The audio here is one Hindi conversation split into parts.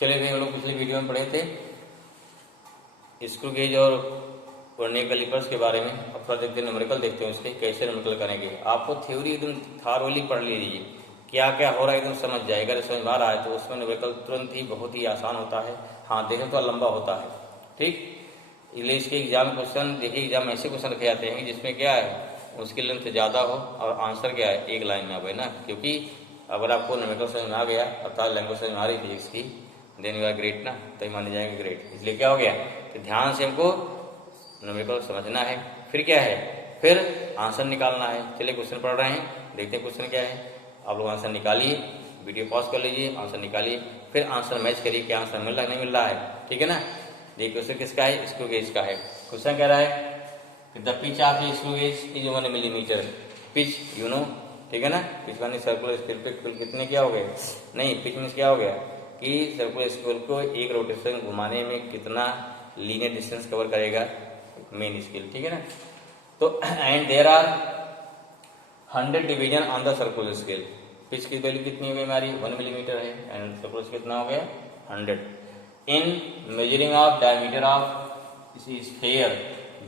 चलिए भाई, हम लोग पिछली वीडियो में पढ़े थे स्क्रू गेज और वर्नियर कैलिपर्स के बारे में। अब थोड़ा देखते हैं न्यूमेरिकल, देखते हैं उसके कैसे न्यूमेरिकल करेंगे। आपको थ्योरी एकदम थारोली पढ़ लीजिए, क्या क्या हो रहा है एकदम समझ जाए। अगर समझ में आ रहा है तो उसमें न्यूमेरिकल तुरंत ही बहुत ही आसान होता है। हाँ, देखें तो लंबा होता है, ठीक। इसलिए इसके एग्जाम क्वेश्चन देखिए, एग्जाम में ऐसे क्वेश्चन रखे जाते हैं जिसमें क्या है उसकी लेंथ ज़्यादा हो और आंसर क्या है एक लाइन में आवे ना। क्योंकि अगर आपको न्यूमेरिकल समझ में आ गया, अर्थात लैंग्वेज समझ में आ रही थी इसकी, देन यू आर ग्रेट ना, तभी माने जाएंगे ग्रेट। इसलिए क्या हो गया कि ध्यान से हमको न्यूमेरिकल समझना है, फिर क्या है, फिर आंसर निकालना है। चलिए क्वेश्चन पढ़ रहे हैं, देखते हैं क्वेश्चन क्या है। आप लोग आंसर निकालिए, वीडियो पॉज कर लीजिए, आंसर निकालिए, फिर आंसर मैच करिए क्या आंसर मिल रहा है नहीं मिल रहा है, ठीक है ना। देखिए क्वेश्चन किसका है, स्क्रू गेज का है। क्वेश्चन कह रहा है कि the pitch of screw gauge is 1 millimetre. Pitch you know, ठीक है ना। पिच मानी सर्कुलर स्केल पे कुल कितने क्या हो गए, नहीं पिच मीन्स क्या हो गया कि सर्कुलर स्केल को एक रोटेशन घुमाने में कितना लीनियर डिस्टेंस कवर करेगा मेन स्केल, ठीक है ना। तो and there are 100 division on the circular scale. Pitch की वैल्यू कितनी हो गई हमारी 1 मिलीमीटर है, एंड सर्कुलर स्केल कितना हो गया 100। In measuring of diameter of sphere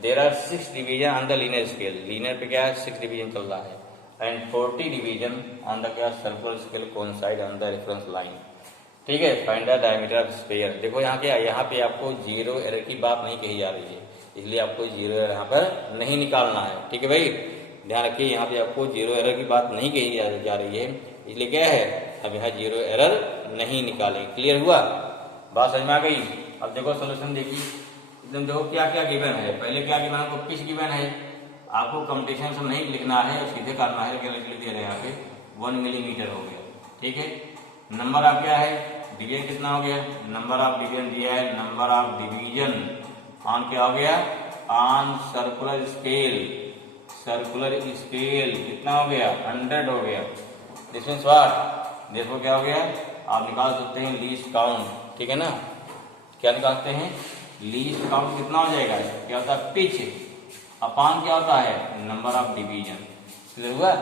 there are 6 division on the linear scale. Linear पे क्या है 6 डिवीजन चल रहा है, एंड 40 डिवीजन ऑन द क्या circular scale coincide on the reference line, ठीक है। Find the diameter of sphere. देखो यहाँ क्या है, यहाँ पे आपको जीरो एरर की बात नहीं कही जा रही है, इसलिए आपको जीरो एरर यहाँ पर नहीं निकालना है, ठीक है भाई। ध्यान रखिए, यहाँ पे आपको जीरो एरर की बात नहीं कही जा रही है, इसलिए क्या है अब यहाँ जीरो एरर नहीं निकालेंगे। क्लियर हुआ, बात समझ में आ गई। अब देखो सोल्यूशन देखिए, एकदम देखो क्या क्या गिवन है। पहले क्या गिवन, आपको पिच गिवन है, आपको कंपटीशन सब नहीं लिखना है और सीधे करना है, क्या लिख दे रहे हैं यहाँ पे 1 मिलीमीटर हो गया, ठीक है। नंबर ऑफ क्या है, डिवीजन कितना हो गया, नंबर ऑफ डिवीजन दिया है, नंबर ऑफ डिवीजन ऑन क्या हो गया, on circular scale. Circular scale कितना हो गया 100 हो गया। दिस मीन्स व्हाट, देखो क्या हो गया, आप निकाल सकते हैं लीस्ट काउंट, ठीक है ना। क्या निकालते हैं लीस्ट काउंट, कितना हो जाएगा, क्या होता है पिच अपान क्या होता है नंबर ऑफ डिवीजन। क्लियर हुआ,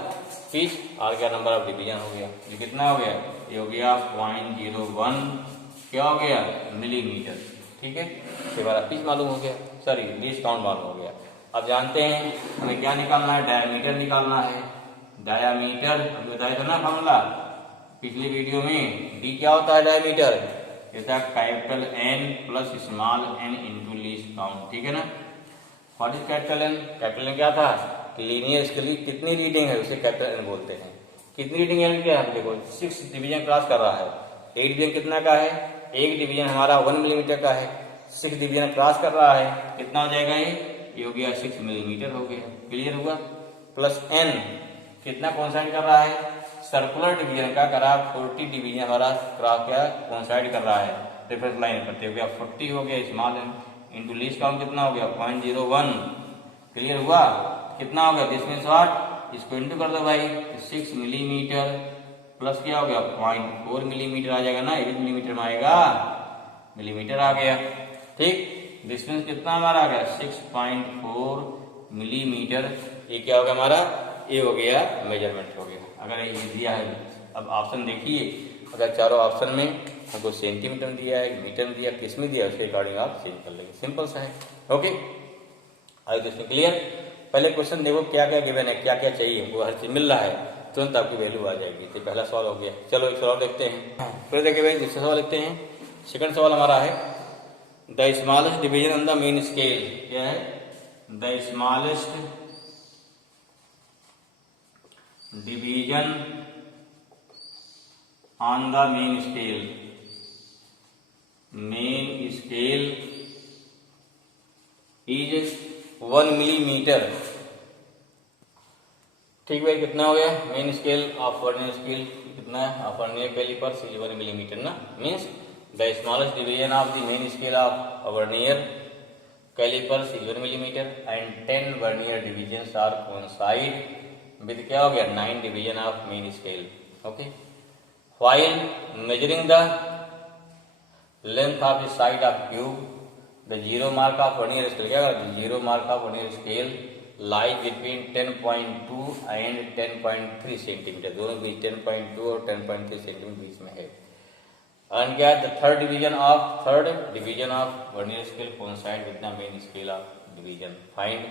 पिच और क्या नंबर ऑफ डिवीजन हो गया। ये कितना हो गया, ये हो गया 0.01 क्या हो गया मिलीमीटर, ठीक है। फिर हमारा पिच मालूम हो गया, सॉरी लीस्ट काउंट मालूम हो गया। अब जानते हैं हमें क्या निकालना है, डायमीटर निकालना है। डायमीटर अभी बताया था ना फॉर्मूला पिछली वीडियो में, डी क्या होता है डायमीटर, जैसा capital N plus small N into least count, ठीक है ना। What is capital N, capital N क्या था लीनियर स्केल की कितनी रीडिंग है उसे कैपिटल एन बोलते हैं। कितनी रीडिंग है क्या है, देखो 6 डिवीजन क्रॉस कर रहा है। एक डिवीजन कितना का है, एक डिवीजन हमारा 1 मिलीमीटर का है, 6 डिवीजन क्रॉस कर रहा है, कितना हो जाएगा ये हो गया 6 मिलीमीटर हो गया। क्लियर हुआ, प्लस एन कितना कोइंसाइड कर रहा है सर्कुलर डिवीजन का करा 40 डिवीजन हमारा क्रॉस क्या कोइंसाइड कर रहा है रेफरेंस लाइन पर, हो गया 40 हो गया small N into least count कितना हो गया 0.01। क्लियर हुआ, कितना हो गया दिस मीन्स व्हाट, इसको इंटू कर दो भाई, 6 मिलीमीटर प्लस क्या हो गया 0.4 मिलीमीटर आ जाएगा ना, 1 मिलीमीटर में आएगा मिलीमीटर आ गया, ठीक। डिस्टेंस कितना हमारा आ गया 6.4 मिलीमीटर। ये क्या हो गया हमारा, ये हो गया मेजरमेंट हो गया। अगर ये दिया है, अब ऑप्शन देखिए, अगर चारों ऑप्शन में हमको सेंटीमीटर में दिया है, मीटर में दिया, किस में दिया, उसके अकॉर्डिंग आप चेंज कर लेंगे, सिंपल सा है। ओके, आइए दोस्तों क्लियर। पहले क्वेश्चन देखो क्या क्या गिवन है, क्या क्या चाहिए, वो हर चीज मिल रहा है, तुरंत आपकी वैल्यू आ जाएगी। तो पहला सवाल हो गया, चलो एक सवाल देखते हैं, फिर देखिए भाई दूसरा सवाल देखते हैं। सेकंड सवाल हमारा है the smallest division on the main scale. क्या है, the smallest division on the main scale. Main scale is 1 millimetre, ठीक भाई। कितना हो गया main scale of vernier scale, कितना है of vernier callipers is 1 millimetre ना, means the smallest division of the main scale of vernier callipers is 1 millimetre and 10 vernier division are coincide with क्या हो गया 9 division of main scale. Okay, while measuring the length of the side of cube the zero mark of vernier scale, क्या zero mark of vernier scale lie between 10.2 and 10.3 centimetre, दोनों बीच 10.2 और 10.3 सेंटीमीटर बीच में है। एंड क्या है, third division of vernier scale coincide with the main scale of division. Find,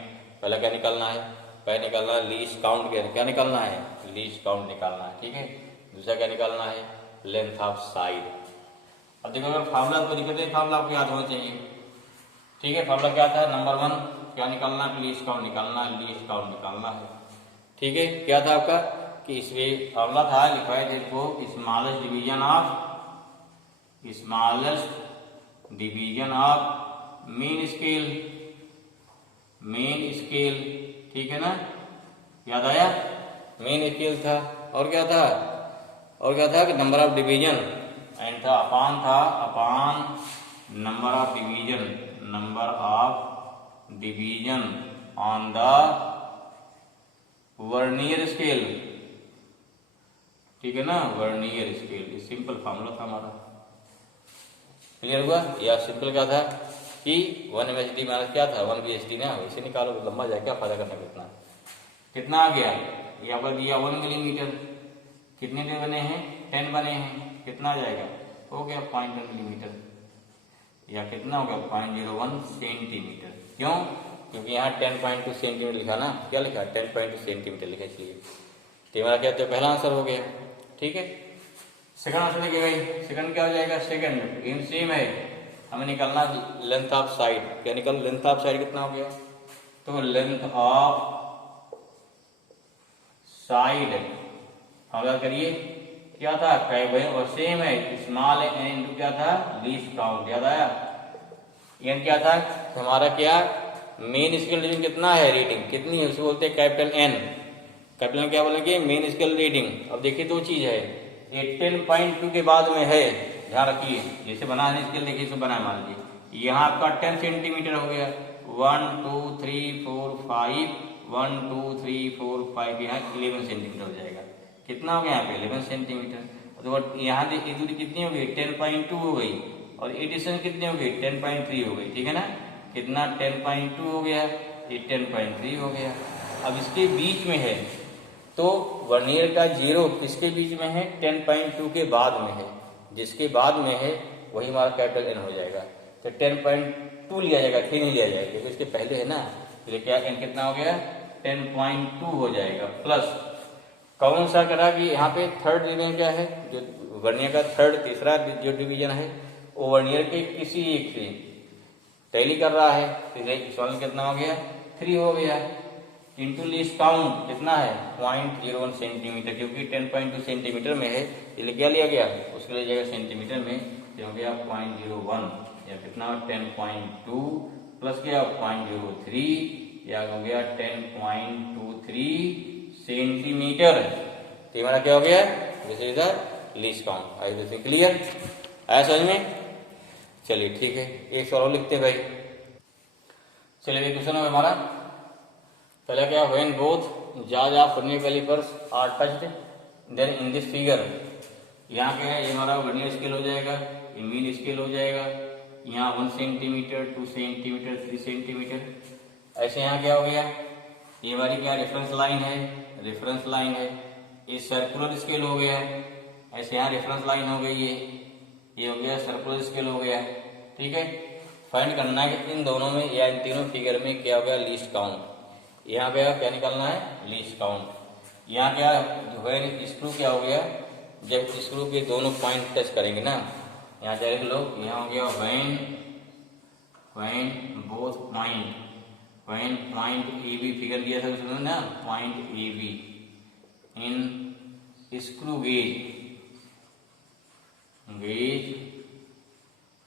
पहला क्या निकालना है, पहले निकालना है लीस्ट काउंट, क्या निकालना है, लीस्ट काउंट निकालना है, ठीक है। दूसरा क्या निकालना है, लेंथ ऑफ साइड। अब देखो अगर फार्मूला को दिक्कत है, फार्मूला आपको याद होना चाहिए, ठीक है। फार्मूला क्या था, नंबर 1 क्या निकालना है, लीस्ट काउंट निकालना है, लीस्ट काउंट निकालना है, ठीक है। क्या था आपका कि इसमें फार्मूला था, लिखा है देखो, smallest division of main scale, ठीक है ना, याद आया, मेन स्केल था। और क्या था कि नंबर ऑफ डिवीजन, एंड था upon number of division on the vernier scale, ठीक है ना, वर्नियर स्केल। ये सिंपल फार्मूला था हमारा, क्लियर हुआ। या सिंपल क्या था कि 1 MHD माइनस क्या था 1 VHD ना, इसे निकालो तो लंबा जाए, क्या फायदा करना, कितना आ गया, यहाँ पर दिया 1 मिलीमीटर, कितने टे बने हैं, 10 बने हैं, कितना आ जाएगा, हो गया 0.1 मिलीमीटर, या कितना हो गया 0.01 सेंटीमीटर। क्यों, क्योंकि यहाँ 10.2 सेंटीमीटर लिखा ना, क्या लिखा 10.2 सेंटीमीटर लिखा, इसलिए तो हमारा क्या, तो पहला आंसर हो गया, ठीक है। सेकंड आंसर देखिए भाई, सेकंड क्या हो जाएगा, सेकंड इन सेम है, हमें निकालना लेंथ ऑफ साइड, क्या निकल, लेंथ ऑफ साइड कितना हो गया, तो लेंथ ऑफ साइड हम करिए, क्या था भाई, और सेम है, स्मॉल एन इंटू क्या था, लीस्ट काउंट, याद आया। एन क्या था हमारा, क्या मेन स्केल रीडिंग कितना है, रीडिंग कितनी है, उसे बोलते हैं कैपिटल एन, कैपिटल क्या बोलेंगे, मेन स्केल रीडिंग। अब देखिए 2 चीज है, ये 10.2 के बाद में है, ध्यान रखिए, जैसे बना है स्केल, देखिए इसे बना, मान लीजिए यहाँ आपका 10 सेंटीमीटर हो गया, 1 2 3 4 5 1 2 3 4 5, यहाँ 11 सेंटीमीटर हो जाएगा, कितना हो गया यहाँ पे 11 सेंटीमीटर। तो यहाँ से दूरी कितनी हो गई, 10.2 हो गई, और ये डिस्टेंस कितनी हो गई, 10.3 हो गई, ठीक है ना, कितना 10.2 हो गया, ये 10.3 हो गया। अब इसके बीच में है, तो वर्नियर का 0 किसके बीच में है, 10.2 के बाद में है, जिसके बाद में है वही हमारा कैपिटल एन हो जाएगा। तो 10.2 लिया जाएगा, 3 नहीं लिया जाएगा, क्योंकि इसके पहले है ना, तो क्या एन कितना हो गया, 10.2 हो जाएगा। प्लस कौन सा करा कि यहाँ पे थर्ड डिवीजन क्या है, जो वर्नियर का तीसरा जो डिवीजन है, वो वर्नियर के किसी एक से टैली कर रहा है, तो कितना हो गया, 3 हो गया, इंटू लीस्ट काउंट कितना है 0.01 सेंटीमीटर, क्योंकि 10.2 सेंटीमीटर में है, इसलिए क्या लिया गया, उसके लिए जाएगा सेंटीमीटर में, तो हो गया 0.01, या कितना 10.2 प्लस क्या 0.03, या हो गया 10.23 सेंटीमीटर। तो हमारा क्या हो गया, this is the least count. I this clear, आया समझ में। चलिए ठीक है, एक सवाल लिखते हैं भाई। चलिए क्वेश्चन है हमारा, पहला क्या, when both jaws of vernier callipers are touched then in this figure, यहाँ क्या है, ये हमारा वर्नियर स्केल हो जाएगा, ये मीन स्केल हो जाएगा, यहाँ 1 सेंटीमीटर 2 सेंटीमीटर 3 सेंटीमीटर, ऐसे यहाँ क्या हो गया, ये हमारी क्या रेफरेंस लाइन है, ये सर्कुलर स्केल हो गया, ऐसे यहाँ रेफरेंस लाइन हो गई है, ये हो गया सर्कुलर स्केल हो गया, ठीक है। फाइंड करना है कि इन दोनों में या इन तीनों फिगर में क्या हो गया, लीस्ट काउंट। यहाँ पे क्या निकालना है, लीस्ट काउंट। यहाँ क्या व्हेन स्क्रू क्या हो गया, जब स्क्रू के दोनों पॉइंट टच करेंगे ना, यहाँ डायरेक्ट लो, यहाँ हो गया when both point A B figure दिया था उसमें ना, point A B in screw gauge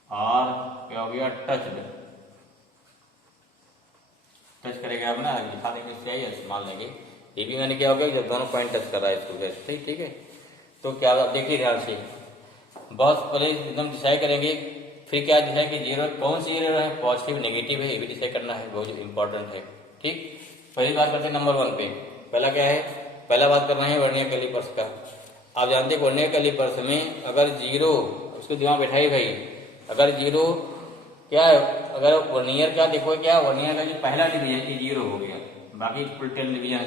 और क्या हो गया, टच करेगा अपना, लिखा देंगे चाहिए मान लेंगे, ये भी मैंने क्या हो गया, जब दोनों पॉइंट टच कर रहा है स्क्रू गेज, ठीक है। तो क्या देखिए ध्यान से, बहुत पहले एकदम डिसाइड करेंगे, फिर क्या डिसाइड कि जीरो कौन सी एरर है, पॉजिटिव नेगेटिव है, ये भी डिसाइड करना है, बहुत इंपॉर्टेंट है, ठीक। पहली बात करते हैं नंबर 1 पे, पहला क्या है, पहला बात कर रहे हैं वर्नियर कैलिपर्स का। आप जानते हैं वर्नियर कैलिपर्स में अगर 0, उसको दिमाग बैठाइए भाई, अगर 0 क्या है, अगर वर्नियर का देखो, क्या वर्नियर का जो पहला डिवीजन ये 0 हो गया, बाकी फुल 10 डिवीजन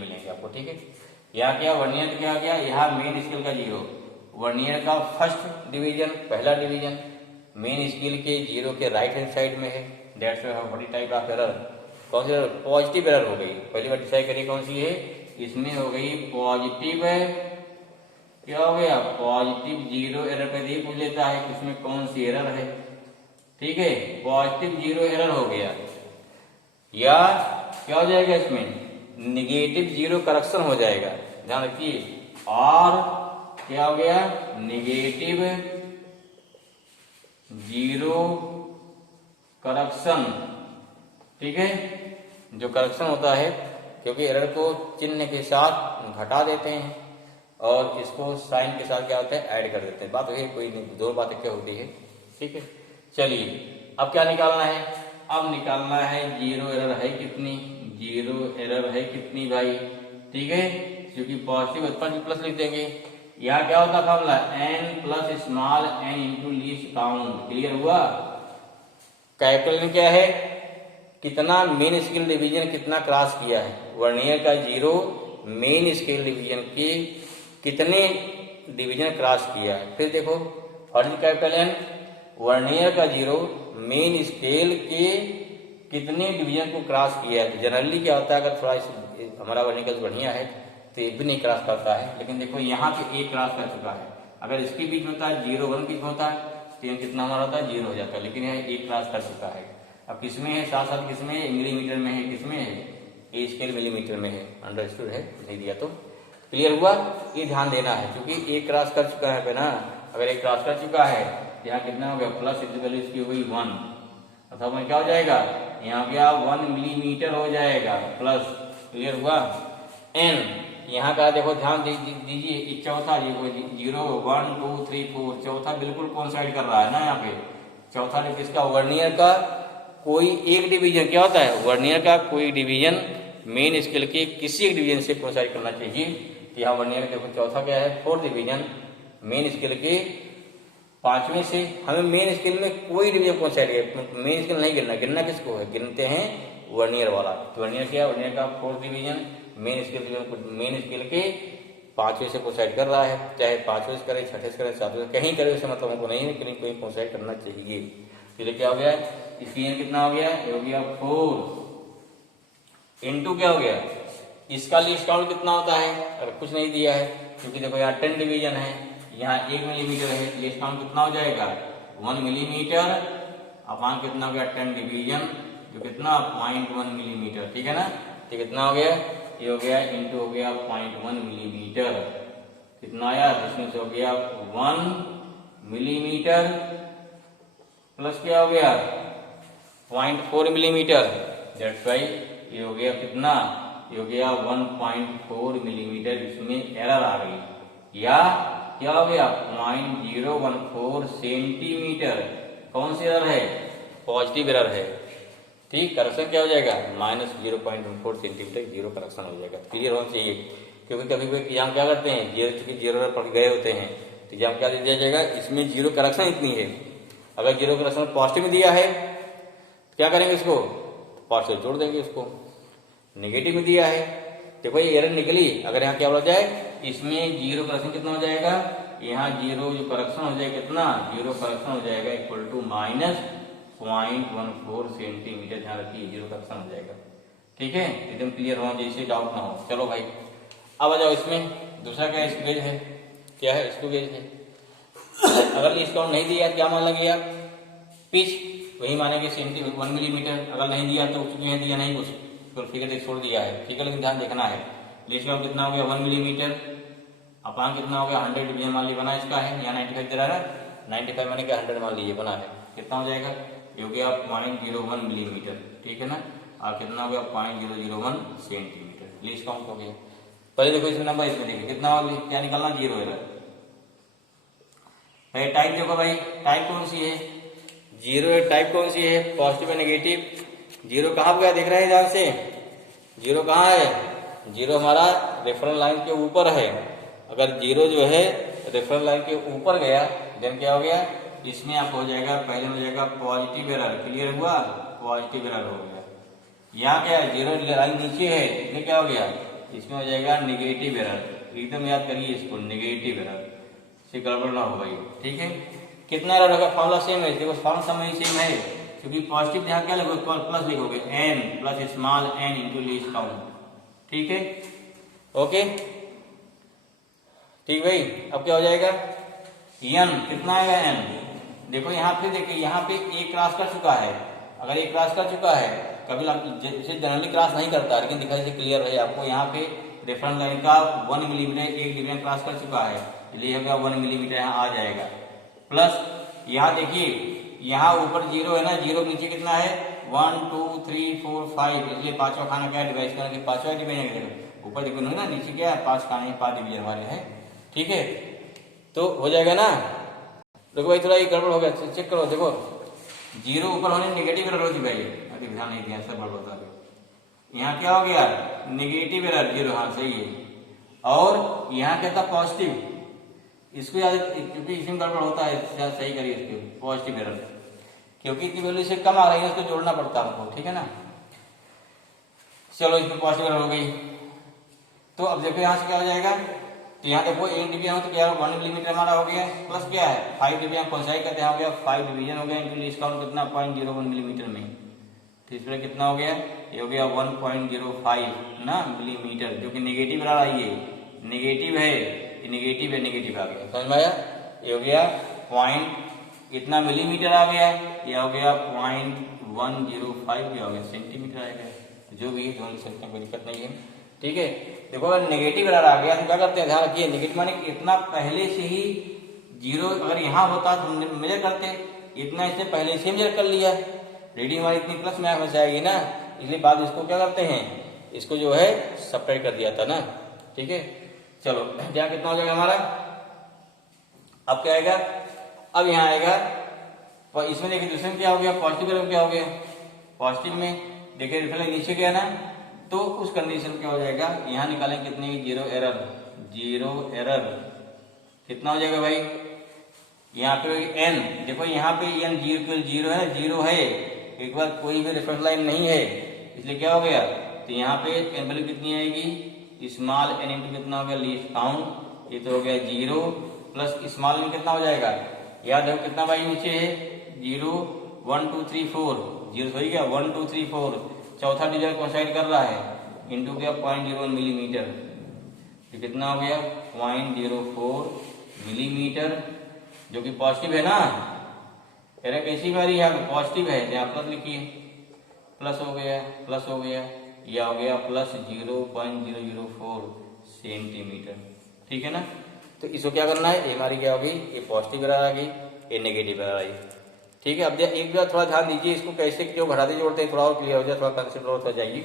मिलेंगे आपको, ठीक है। यहाँ क्या वर्नियर क्या गया, यहाँ मेन स्केल का 0, वर्नियर का फर्स्ट डिवीजन, पहला डिवीजन मेन स्केल के 0 के राइट हैंड साइड में है। That's what type of error, कौन सी एरर? पॉजिटिव एरर हो गई। पहली बार डिसाइड करिए कौन सी है, इसमें हो गई पॉजिटिव है। क्या हो गया? पॉजिटिव 0 एरर पे ये पूछ लेता है कि इसमें कौन सी एरर है। ठीक है, पॉजिटिव 0 एरर हो गया, या क्या हो जाएगा इसमें? निगेटिव 0 करेक्शन हो जाएगा। ध्यान रखिए, और क्या हो गया? Negative 0 correction. ठीक है, जो करेक्शन होता है, क्योंकि एरर को चिन्ह के साथ घटा देते हैं और इसको साइन के साथ क्या होता है? ऐड कर देते हैं। बात वही, कोई नहीं, दो बातें क्या होती है। ठीक है, चलिए अब क्या निकालना है? अब निकालना है 0 एरर है कितनी, 0 एरर है कितनी भाई। ठीक है, क्योंकि पॉजिटिव उत्तर प्लस लिख देंगे। यहाँ क्या होता formula? n plus small n into least count. Clear हुआ? कैपिटल में क्या है? कितना मेन स्केल डिवीजन कितना क्रॉस किया है। वर्नियर का 0 मेन स्केल डिवीजन के कितने डिवीजन क्रॉस किया है। फिर देखो फर्स्ट कैपिटल N, वर्नियर का 0 मेन स्केल के कितने डिवीजन को क्रॉस किया है। जनरली क्या होता है, अगर थोड़ा हमारा वर्नियर का बढ़िया है तो ये भी नहीं क्रॉस करता है, लेकिन देखो यहाँ पे एक क्रॉस कर चुका है। अगर इसके बीच में होता है 0 1 बीच में होता है तो ये कितना हमारा होता है? 0 हो जाता है, लेकिन यहाँ एक क्रॉस कर चुका है। अब किसमें है? साथ साथ किसमें है? मिलीमीटर में है। किसमें है? ए स्केल मिलीमीटर में है। अंडरस्टूड है? नहीं दिया तो क्लियर हुआ? ये ध्यान देना है, क्योंकि एक क्रॉस कर चुका है पे ना। अगर एक क्रॉस कर चुका है, यहाँ कितना हो गया? प्लस इसकी हो गई 1, अथवा क्या हो जाएगा? यहाँ क्या 1 मिलीमीटर हो जाएगा प्लस। क्लियर हुआ? n यहाँ का देखो ध्यान दीजिए, चौथा 0 1 2 3 4, चौथा बिल्कुल कोइंसाइड कर रहा है ना यहाँ पे। चौथा ने किसका? वर्नियर का कोई एक डिवीजन क्या होता है? वर्नियर का कोई डिवीजन मेन स्केल के किसी एक डिवीजन से कोइंसाइड करना चाहिए। तो यहाँ वर्नियर देखो चौथा क्या है? 4th डिवीजन मेन स्केल के 5वें से। हमें मेन स्केल में कोई डिवीजन कोइंसाइड है, मेन स्केल नहीं गिनना। गिनना किसको है? गिनते हैं वर्नियर वाला। तो वर्नियर क्या? वर्नियर का 4th डिवीजन मेन स्केल के 5वें से कोइंसाइड कर रहा है। चाहे 5वें से करे, 6ठे से करे, 7वें से कहीं करे, उसे मतलब हमको नहीं है, लेकिन कोई कोइंसाइड करना चाहिए। तो क्या हो गया? इसकी n कितना हो गया? ये हो गया 4 इंटू क्या हो गया? इसका लीस्ट काउंट कितना होता है? अगर कुछ नहीं दिया है, क्योंकि देखो यहाँ 10 डिवीजन है, यहाँ 1 मिलीमीटर है, लीस्ट काउंट कितना हो जाएगा? 1 मिलीमीटर अपान कितना हो गया? 10 डिवीजन, जो कितना? 0.1 मिलीमीटर। ठीक है ना? तो कितना हो गया? ये हो गया इंटू हो गया 0.1 मिलीमीटर। कितना आया? इसमें से हो गया 1 मिलीमीटर प्लस क्या हो गया? 0.4 मिलीमीटर। दैट्स वाई ये हो गया कितना? ये हो गया 1.4 मिलीमीटर। इसमें एरर आ गई, या क्या हो गया? 0.014 सेंटीमीटर। कौन सी एरर है? पॉजिटिव एरर है। ठीक, करेक्शन क्या हो जाएगा? -0.14 सेंटीमीटर 0 करेक्शन हो जाएगा। क्लियर होना चाहिए, क्योंकि कभी कभी एग्जाम क्या करते हैं, 0 पढ़ गए होते हैं तो एग्जाम क्या दे दिया जाएगा? इसमें 0 करेक्शन इतनी है। अगर 0 करेक्शन पॉजिटिव में दिया है तो क्या करेंगे? इसको पॉजिटिव जोड़ देंगे, इसको नेगेटिव में दिया है देखो ये एरर निकली। अगर यहाँ क्या बोला जाए, इसमें 0 करेक्शन कितना हो जाएगा? यहाँ 0 जो करेक्शन हो जाएगा कितना? 0 करेक्शन हो जाएगा इक्वल टू -0.14 सेंटीमीटर। ध्यान रखिए 0 करेक्शन हो जाएगा। ठीक है, एकदम क्लियर होना चाहिए, इसे डाउट ना हो। चलो भाई अब आ जाओ, इसमें दूसरा क्या स्क्रू गेज है? क्या है? स्क्रू गेज है। अगर लीस्ट काउंट नहीं दिया क्या मान लगेगा? पिच वही मानेंगे 1 मिलीमीटर। अगर नहीं दिया तो कुछ नहीं दिया, नहीं कुछ तो फिगर देख छोड़ दिया है। ठीक है, लेकिन ध्यान देखना है लीस्ट काउंट कितना हो गया? 1 मिलीमीटर अपान कितना हो गया? 100 डिवीजन मान ली बना इसका है। यहाँ 95 दे रहा है, 95 माने कि 100 मान लीजिए बना है। कितना हो जाएगा? ये हो गया 0.01 मिलीमीटर। ठीक है ना? और कितना हो गया? 0.001 सेंटीमीटर। लीस्ट काउंट हो गया। पहले देखो इसमें नंबर, इसमें देखिए कितना हो गया? क्या निकालना? 0 एरर। टाइप देखो भाई, टाइप कौन सी है? 0 टाइप कौन सी है? पॉजिटिव या नेगेटिव? 0 कहाँ गया? देख रहे हैं ध्यान से, 0 कहाँ है? 0 हमारा रेफरेंस लाइन के ऊपर है। अगर 0 जो है रेफरेंस लाइन के ऊपर गया देन क्या हो गया? इसमें आपको हो जाएगा, पहले हो जाएगा पॉजिटिव एरर। क्लियर हुआ? पॉजिटिव एरर हो गया। यहाँ क्या है? 0 लाइन नीचे है, इसमें क्या हो गया? इसमें हो जाएगा नेगेटिव एरर। एकदम याद करिए इसको, नेगेटिव एरर। से गड़बड़ ना हो भाई, ठीक है। कितना एरर होगा, फॉर्मूला सेम है, देखो फॉर्मूला समय सेम है, क्योंकि पॉजिटिव यहाँ क्या लिखोगे, प्लस लिखोगे n plus small n into least count, ठीक है, ओके, ठीक भाई। अब क्या हो जाएगा, n कितना आएगा n, देखो यहाँ पे, देखिए यहाँ पे एक क्रॉस कर चुका है, अगर एक क्रॉस कर चुका है, कभी जैसे जनरली क्रॉस नहीं करता, लेकिन दिखाई से क्लियर है आपको, यहाँ पे रेफरेंस लाइन का 1 मिलीमीटर एक डिवीजन क्रॉस कर चुका है, इसलिए होगा 1 मिलीमीटर यहाँ आ जाएगा। प्लस यहाँ देखिए, यहाँ ऊपर 0 है ना, 0 नीचे कितना है 1 2 3 4 5, इसलिए पांचवा खाना क्या है, डिवाइड करके पांचवा डिवीजन, ऊपर देखो ना नीचे क्या है 5 खाने 5 डिवीजन वाले हैं, ठीक है। तो हो जाएगा ना, देखो भाई थोड़ा ये गड़बड़ हो गया, चेक करो, देखो 0 ऊपर होने नेगेटिव एरर होती भाई, अभी ध्यान नहीं दिया, सब गड़बड़ होता है। यहाँ क्या हो गया, नेगेटिव एरर 0, हाँ सही है, और यहाँ क्या था पॉजिटिव, इसको याद, क्योंकि इसमें गड़बड़ होता है, सही करिए इसको, पॉजिटिव एरर, क्योंकि इतनी वैल्यू से कम आ रही है, उसको जोड़ना पड़ता है हमको, ठीक है ना। चलो इसमें पॉजिटिव एरर हो गई, तो अब देखो यहाँ से क्या हो जाएगा, तो यहाँ देखो 1 डिवीजन हो तो क्या 1 मिलीमीटर हमारा हो गया, प्लस क्या है 5 डिवीजन कोसाई करते हो गया, 5 डिवीजन हो गया, इंटू लीस्ट काउंट कितना 0.01 मिलीमीटर में, तो इसमें कितना हो गया, ये हो गया 1.05 ना मिलीमीटर, जो कि नेगेटिव आ रही है, नेगेटिव है, ये नेगेटिव है, नेगेटिव आ गया, समझ में आया, ये हो गया पॉइंट इतना मिलीमीटर आ गया, ये हो गया 0.105, ये हो गया सेंटीमीटर आएगा, जो भी जोड़ सकते हैं, कोई दिक्कत नहीं है, ठीक है। देखो अगर नेगेटिव एरर आ गया तो क्या करते हैं, ध्यान रखिए, नेगेटिव माने इतना पहले से ही 0 अगर यहाँ होता तो मेजर करते, इतना इसने पहले से मेजर कर लिया, रीडिंग हमारी इतनी प्लस में हमें आएगी ना, इसलिए बाद इसको क्या करते हैं, इसको जो है सेपरेट कर दिया था ना, ठीक है। चलो यहाँ कितना हो जाएगा हमारा, अब क्या आएगा, अब यहाँ आएगा, और इसमें देखिए दूसरे में क्या हो गया, पॉजिटिव एरर क्या हो गया, पॉजिटिव में देखिए रिफल नीचे गया ना, तो उस कंडीशन क्या हो जाएगा, यहाँ निकालेंगे कितने की 0 एरर, कितना हो जाएगा भाई, यहाँ पे n, देखो यहाँ पे n 0 है, 0 है, एक बार कोई भी रेफरेंस लाइन नहीं है, इसलिए क्या हो गया, तो यहाँ पे n वैल्यू कितनी आएगी, स्मॉल n इंटू कितना हो गया लीस्ट काउंट, ये तो हो गया 0 प्लस स्मॉल n कितना हो जाएगा, याद देखो कितना भाई नीचे है 0 1 2 3 4, 0 हो गया 1 2 3 4, चौथा डिवीजन कोसाइड कर रहा है, इंटू गया 0.01 मिलीमीटर, तो कितना हो गया 0.04 मिलीमीटर, जो कि पॉजिटिव है ना, एरर कैसी बारी है, पॉजिटिव है, यहाँ प्लस लिखिए, प्लस हो गया, यह हो गया प्लस 0.004 सेंटीमीटर, ठीक है ना। तो इसको क्या करना है, ये हमारी क्या होगी, ये पॉजिटिव एरर आ गई, ये नेगेटिव एरर आई, ठीक है। अब एक बार थोड़ा ध्यान दीजिए, इसको कैसे क्यों घटाते जोड़ते हैं, थोड़ा और क्लियर हो जाए, थोड़ा कंसेप्ट और हो जाएगी।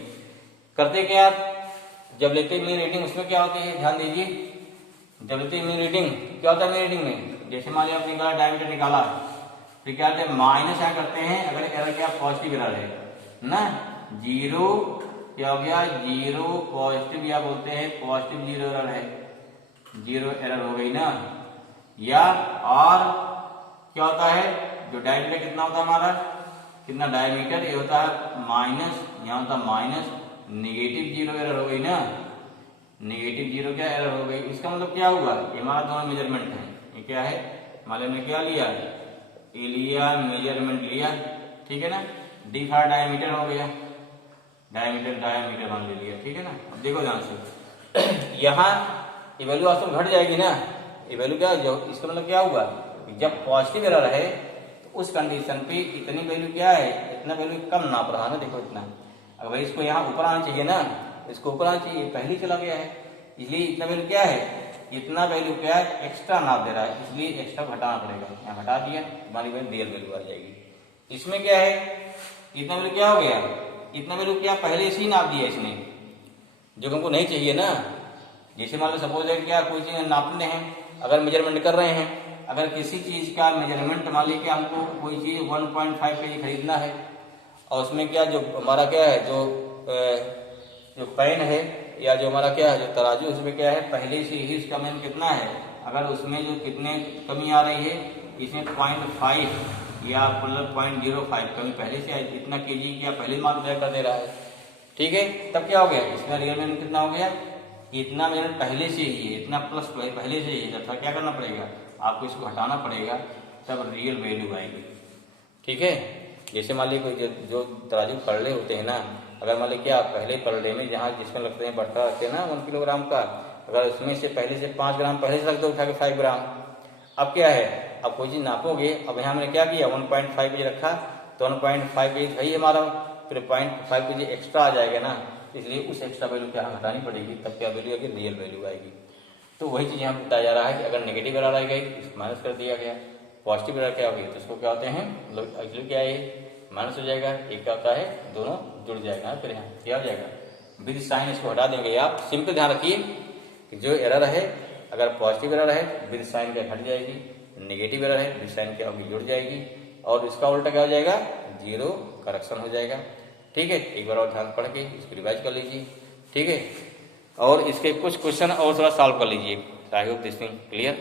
करते क्या आप, जब लेते मीन रीडिंग उसमें क्या होती है, ध्यान दीजिए, जब लेते मीन रीडिंग क्या होता है, मीन रीडिंग में जैसे मान लिया आपने डायमीटर निकाला, फिर क्या करते हैं माइनस क्या करते हैं, अगर एरर क्या पॉजिटिव एरर है ना, 0 क्या हो गया 0 पॉजिटिव, या बोलते हैं पॉजिटिव 0 एरर है, 0 एरर हो गई ना, या और क्या होता है, जो डायमीटर कितना होता है हमारा, कितना डायमीटर, ये होता है माइनस, यहाँ होता है माइनस, नेगेटिव 0 एरर हो गई ना, नेगेटिव 0 क्या एरर हो गई, इसका मतलब क्या हुआ, ये हमारा दोनों मेजरमेंट है, ये क्या है, मान ने क्या लिया, ये लिया मेजरमेंट लिया, ठीक है ना, डी फॉर डायमीटर हो गया, डायमीटर मान लिया, ठीक है ना। अब देखो ध्यान से, यहाँ ये वैल्यू वास्तव में घट जाएगी ना, ये वैल्यू क्या, जो इसका मतलब क्या हुआ, जब पॉजिटिव एरर है तो उस कंडीशन पे इतनी वैल्यू क्या है, इतना वैल्यू कम नाप रहा ना, देखो इतना, अगर इसको यहाँ ऊपर आना चाहिए ना, इसको ऊपर आना चाहिए, पहले चला गया है, इसलिए इतना वैल्यू क्या है, इतना वैल्यू क्या है एक्स्ट्रा नाप दे रहा है, इसलिए एक्स्ट्रा घटाना पड़ेगा, यहाँ घटा दिया, हमारी रियल वैल्यू आ जाएगी। इसमें क्या है, इतना वैल्यू क्या हो गया, इतना वैल्यू क्या पहले से ही नाप दिया इसने, जो हमको नहीं चाहिए ना, जैसे मान लो सपोज है क्या कोई चीज नापने हैं, अगर मेजरमेंट कर रहे हैं, अगर किसी चीज का मेजरमेंट मान लीजिए हमको कोई चीज 1.5 kg खरीदना है, और उसमें क्या जो हमारा क्या है, जो पेन है या जो हमारा क्या है जो तराजू, उसमें क्या है पहले से ही इसका मान कितना है, अगर उसमें जो कितने कमी आ रही है, इसमें 0.5 या 0.05 कमी पहले से इतना केजी क्या पहले मार्क तय कर दे रहा है, ठीक है। तब क्या हो गया, इसका रियल मान कितना हो गया, इतना मिनट पहले से ही है, इतना प्लस पहले से ही है, तब क्या करना पड़ेगा, आपको इसको हटाना पड़ेगा, तब रियल वैल्यू आएगी। ठीक है, जैसे मान लीजिए कोई जो तराजू पलड़े होते हैं ना, अगर मान लीजिए क्या पहले पलड़े में जहाँ जिसमें लगते हैं बट्टा रखते हैं ना 1 किलोग्राम का, अगर उसमें से पहले से 5 ग्राम पहले से रख दो उठा के 5 ग्राम, अब क्या है, अब कोई चीज नापोगे, अब यहाँ मैंने क्या किया 1.5 kg रखा, तो 1.5 kg है हमारा, फिर 0.5 kg एक्स्ट्रा आ जाएगा ना, इसलिए उस एक्स्ट्रा वैल्यू क्या हटानी पड़ेगी, तब क्या वैल्यू आएगी, रियल वैल्यू आएगी। तो वही चीज यहाँ बताया जा रहा है कि अगर नेगेटिव एरर आई गई तो माइनस कर दिया गया, पॉजिटिव एरर क्या होगी तो इसको क्या होते हैं, मतलब एक्चुअली क्या है माइनस हो जाएगा, एक क्या होता है दोनों जुड़ जाएगा, फिर यहाँ क्या हो जाएगा विद साइन, इसको हटा देंगे। आप सिंपल ध्यान रखिए कि जो एरर है अगर पॉजिटिव एरर है विद साइन क्या हट जाएगी, नेगेटिव एरर है विद साइन क्या होगी जुड़ जाएगी, और इसका उल्टा क्या हो जाएगा जीरो करेक्शन हो जाएगा। ठीक है, एक बार और ध्यान पढ़ के इसको रिवाइज कर लीजिए। ठीक है, और इसके कुछ क्वेश्चन और थोड़ा सॉल्व कर लीजिए। I hope this thing clear.